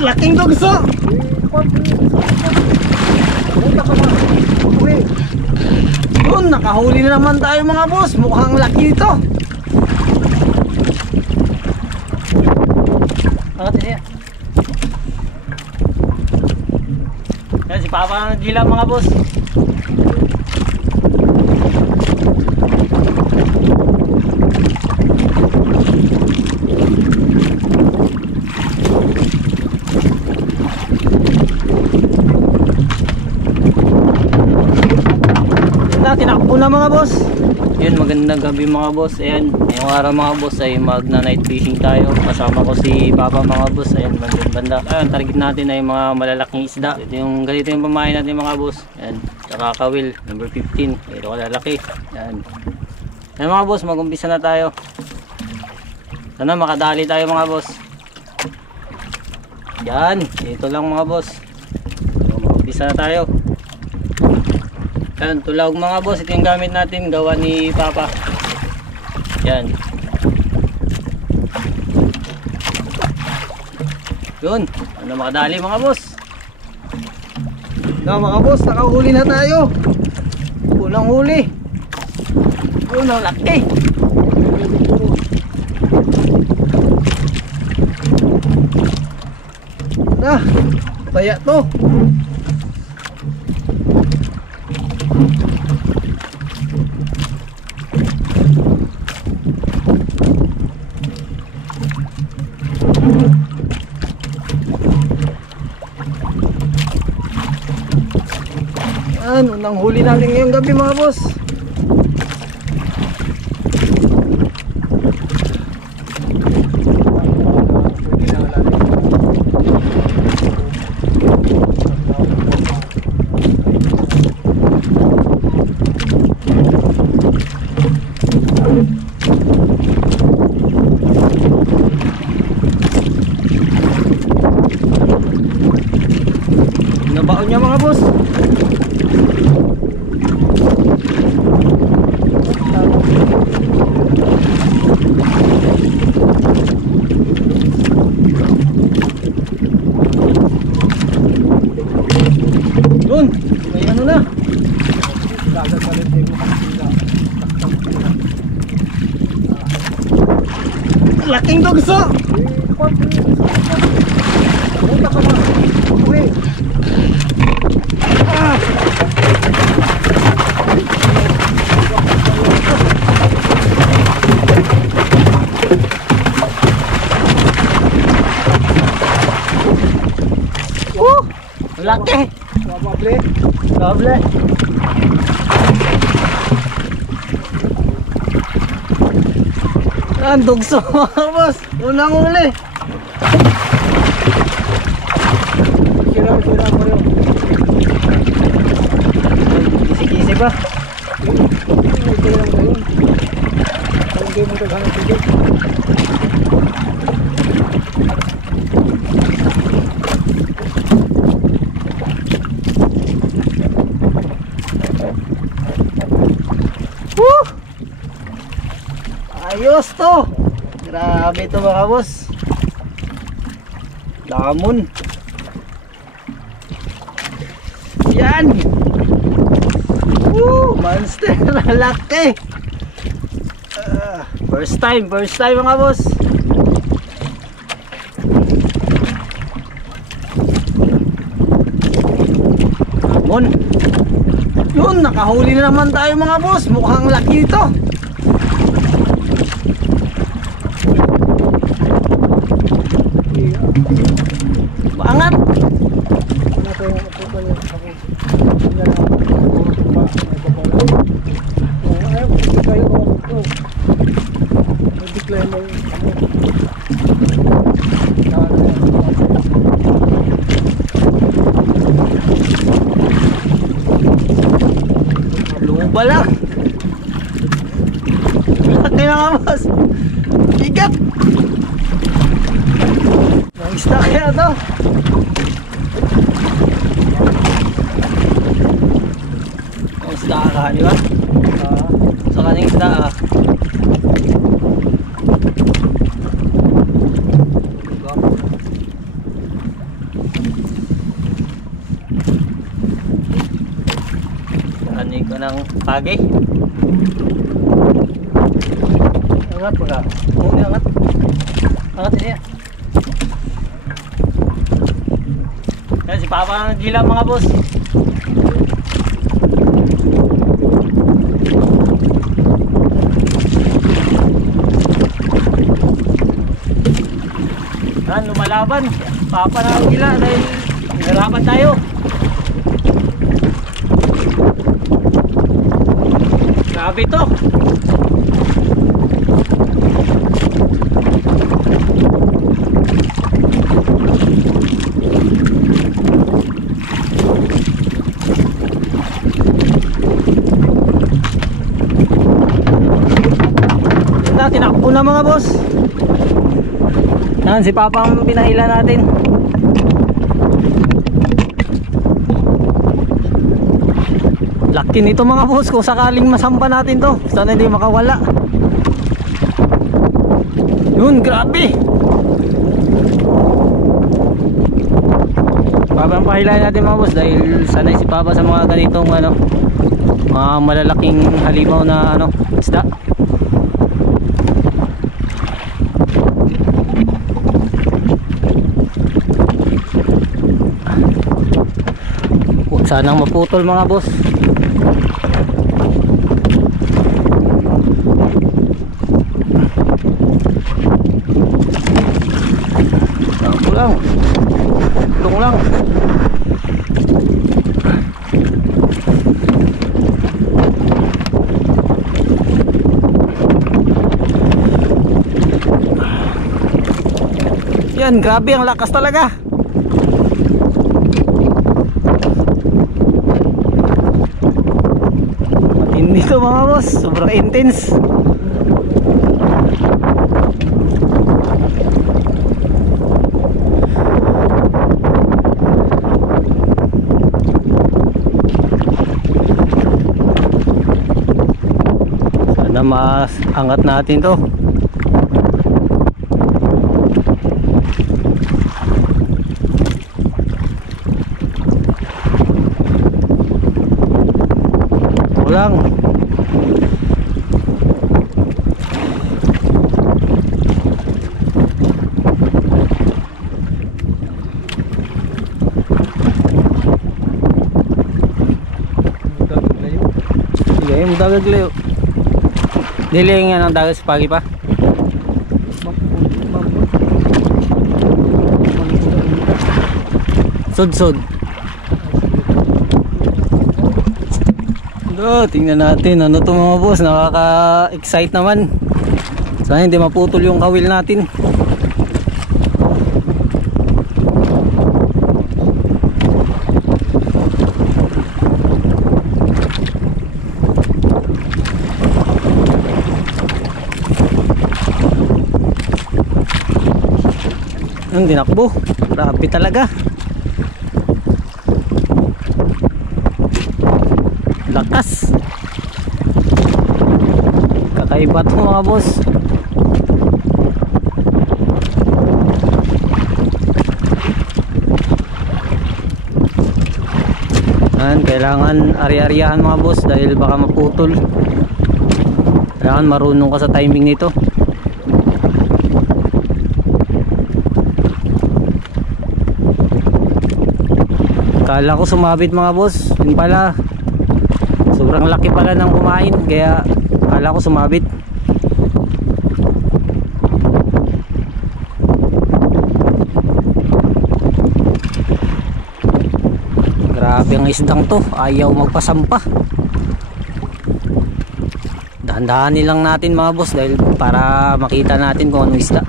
Laking dugso. Yun, nakahuli na naman tayo mga boss. Mukhang laki ito. Yan si Papa nagila mga boss. Tinakbo na mga boss. Yun, magandang gabi mga boss. Ayan, ngayong araw mga boss ay magna night fishing tayo. Kasama ko si Papa mga boss. Ayan, banda. Ayan, target natin ay mga malalaking isda. Ganito yung pamain natin mga boss. Ayan, tsaka kawil, number 15. Ito kalalaki. Ayan. Ayan mga boss, mag-umpisa na tayo. Sana makadali tayo mga boss. Yan, ito lang mga boss. So, mag-umpisa na tayo. Yan, tulawag mga boss, ito yung gamit natin, gawa ni Papa. Yan. Yun, ano makadali mga boss. Na mga boss, nakahuli na tayo. Unang huli. Unang laki. Na, kaya to. Yan, unang huli natin ngayong gabi mga boss. Nabaon niya mga boss. Doon, may ano na. Laking dugso. Laki. Doble. Ang dugso boss. Unang huli. Sira ko rin. Kisi-kisi ba? Hindi mo taghanap dito. Ayos to. Grabe to mga boss. Lamon. Yan. Monster. Laki. First time mga boss. Lamon. Yun, nakahuli na naman tayo mga boss. Mukhang laki ito. Bangat. Luba lang. Laki na nga boss. Bigat. Ang isda kaya to. Ang isda ka, di ba? Sa kaning isda ah. Kunin ko ng pagi. Angat mo ka. Kunin angat. Angat niya. Yan si Papa ang gila mga boss. Yan, lumalaban. Papa na ang gila dahil hinarapan tayo. Grabe to. Tinakbo na mga boss. Yan si Papa ang pinahila natin. Laki nito mga boss, kung sakaling masampa natin to, sana hindi makawala. Yun, grabe. Papa ang pahilahin natin mga boss dahil sanay si Papa sa mga ganitong ano, mga malalaking halimaw na ano, isda. Sanang maputol mga boss. Ako lang. Tulong lang. Yan, grabe ang lakas talaga. Dito mga boss, sobrang intense. Sana mas angat natin to. Lang. Gaya mo dagat layo. Diling yan ang dagat sa pagi pa. Sud-sud. Tingnan natin ano to mga boss, nakaka-excite naman. Sana hindi maputol yung kawil natin. Ang dinakbo, grabe talaga. Lakas. Kakaiba to mga boss. Kailangan ari-ariyahan mga boss dahil baka maputol. Kailangan marunong ka sa timing nito. Kala ko sumabit mga boss, yun pala sobrang laki pala ng kumain, kaya kala ko sumabit. Grabe ang isdang to, ayaw magpasampa. Dahan-dahanin lang natin mga boss dahil para makita natin kung anong isda.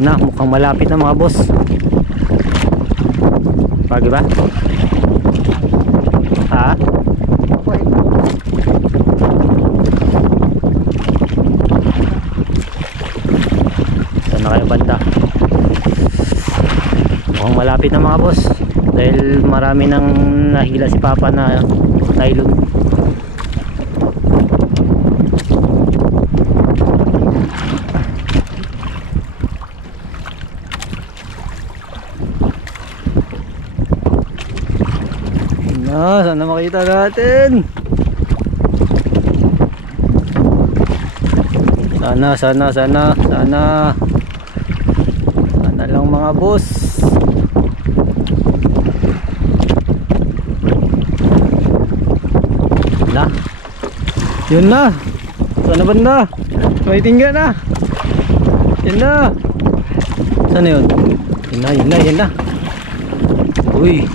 Na, mukhang malapit na mga boss. Pagi ba? Ha? banda. Mukhang malapit na mga boss, dahil marami nang nahila si Papa na nylon. Sana makita natin. Sana lang mga boss. Na. Yun na. Sana banda. May tingga na. Yun na. Sana yun? Yun na. Uy.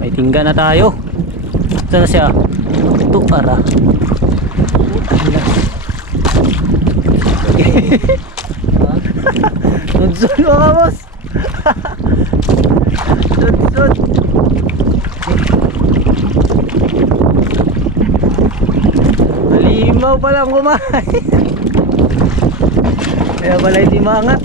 May tingga na tayo. Sana siya? Ito ara. Sunsun mga boss. Sunsun. Malimaw pa lang kumain. Kaya pala hindi maangat.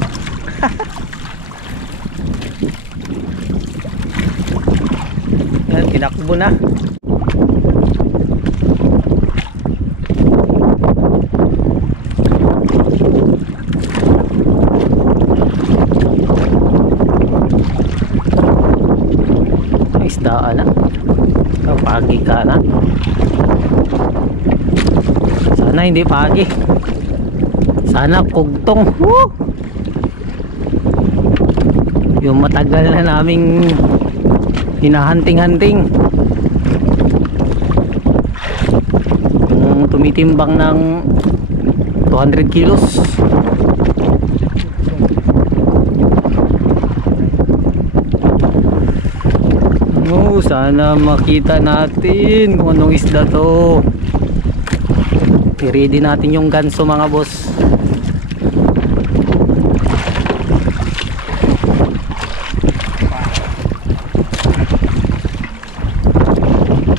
Yan, tinakbo na. Isdaan na. Pagi ka na. Sana hindi pagi. Sana kugtong. Woo! Yung matagal na naming hinahanting-hanting, yung tumitimbang ng 200 kilos. Sana makita natin kung anong isda to. I-ready natin yung ganso mga boss.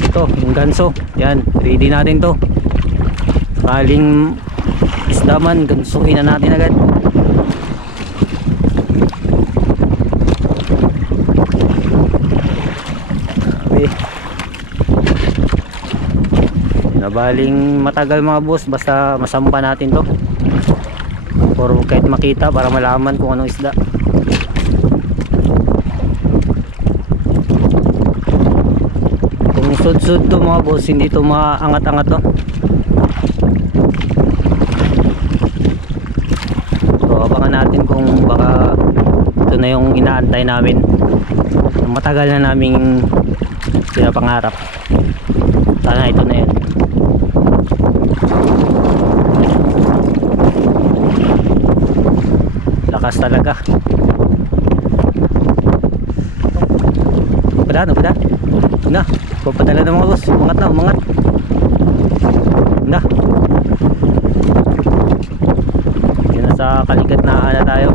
Ito yung ganso, yan, ready natin to. Sakaling isda man, gansuhin na natin agad. Nabaling matagal mga boss, basta masampa natin to or kahit makita para malaman kung anong isda. Kung sud-sud to mga boss, hindi to maangat-angat to. So abangan natin kung baka ito na yung inaantay namin, matagal na naming pinapangarap. Sana ito na yun. Lakas talaga. Pada. Na, papadala ng mga boss. Umangat. Na. Yan na sa kalikat na tayo.